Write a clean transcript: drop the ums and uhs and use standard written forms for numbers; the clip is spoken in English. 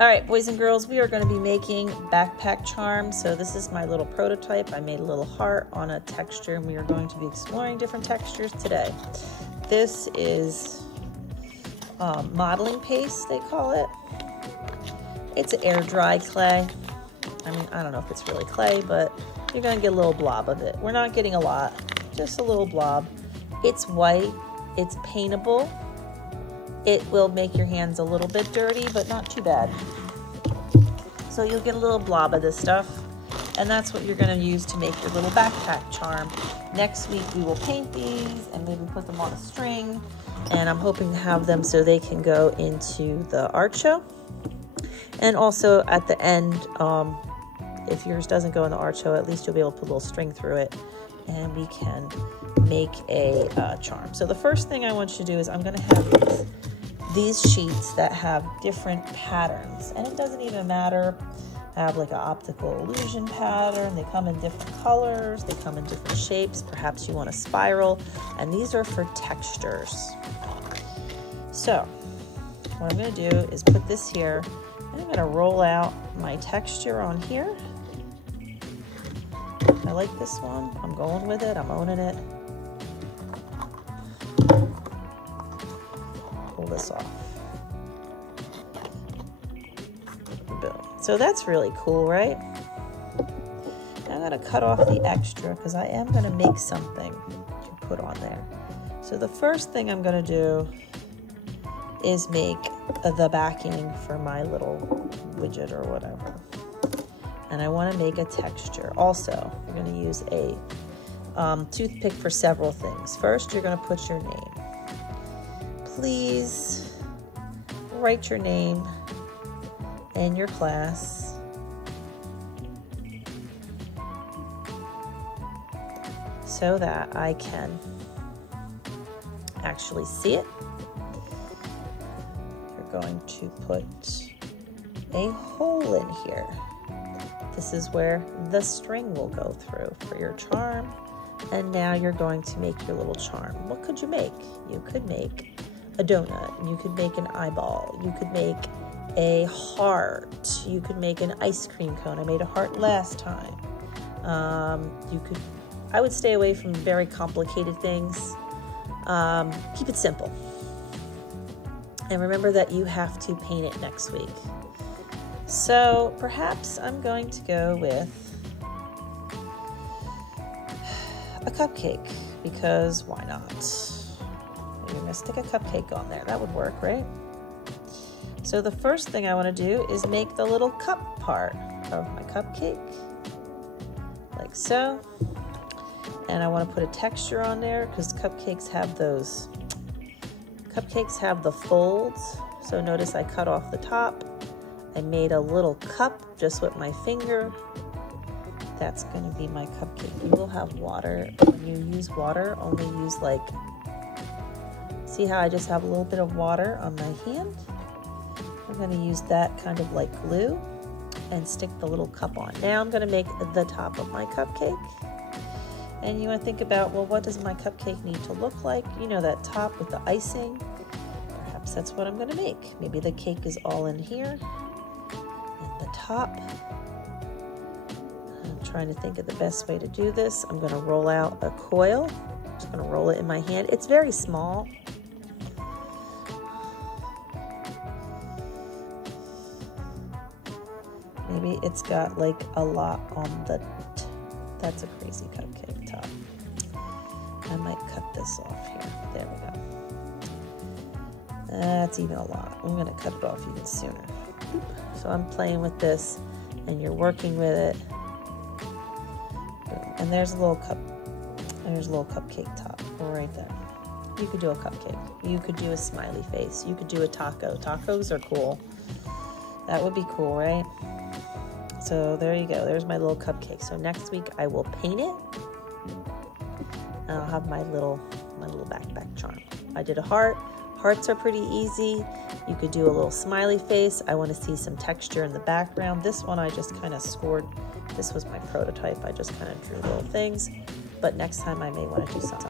All right, boys and girls, we are going to be making backpack charms. So this is my little prototype. I made a little heart on a texture, and we are going to be exploring different textures today. This is modeling paste, they call it. It's air dry clay. I mean, I don't know if it's really clay, but you're going to get a little blob of it. We're not getting a lot, just a little blob. It's white, it's paintable. It will make your hands a little bit dirty, but not too bad. So you'll get a little blob of this stuff, and that's what you're gonna use to make your little backpack charm. Next week we will paint these and maybe put them on a string, and I'm hoping to have them so they can go into the art show. And also at the end, if yours doesn't go in the art show, at least you'll be able to put a little string through it, and we can make a charm. So the first thing I want you to do is I'm gonna have these sheets that have different patterns, and it doesn't even matter. I have like an optical illusion pattern. They come in different colors, they come in different shapes. Perhaps you want a spiral, and these are for textures. So what I'm gonna do is put this here, and I'm gonna roll out my texture on here. I like this one. I'm going with it, I'm owning it. Pull this off. Boom. So that's really cool, right? I'm gonna cut off the extra because I am gonna make something to put on there. So the first thing I'm gonna do is make the backing for my little widget or whatever. And I wanna make a texture. Also, we're gonna use a toothpick for several things. First, you're gonna put your name. Please write your name and your class. So that I can actually see it. You're going to put a hole in here. This is where the string will go through for your charm. And now you're going to make your little charm. What could you make? You could make a donut, you could make an eyeball, you could make a heart, you could make an ice cream cone. I made a heart last time. I would stay away from very complicated things. Keep it simple. And remember that you have to paint it next week. So perhaps I'm going to go with a cupcake, because why not? You're gonna stick a cupcake on there. That would work, right? So the first thing I want to do is make the little cup part of my cupcake, like so. And I want to put a texture on there because cupcakes have those. Cupcakes have the folds. So notice I cut off the top. I made a little cup just with my finger. That's going to be my cupcake. You will have water. When you use water, only use like, see how I just have a little bit of water on my hand? I'm going to use that kind of like glue and stick the little cup on. Now I'm going to make the top of my cupcake. And you want to think about, well, what does my cupcake need to look like? You know, that top with the icing. Perhaps that's what I'm going to make. Maybe the cake is all in here. And the top. I'm trying to think of the best way to do this. I'm going to roll out a coil. I'm just going to roll it in my hand. It's very small. Maybe it's got like a lot on the, that's a crazy cupcake top. I might cut this off here. There we go. That's even a lot. I'm gonna cut it off even sooner. So I'm playing with this and you're working with it. And there's a little cup, there's a little cupcake top right there. You could do a cupcake. You could do a smiley face. You could do a taco. Tacos are cool. That would be cool, right? So there you go. There's my little cupcake. So next week I will paint it. And I'll have my little backpack charm. I did a heart. Hearts are pretty easy. You could do a little smiley face. I want to see some texture in the background. This one I just kind of scored. This was my prototype. I just kind of drew little things. But next time I may want to do something.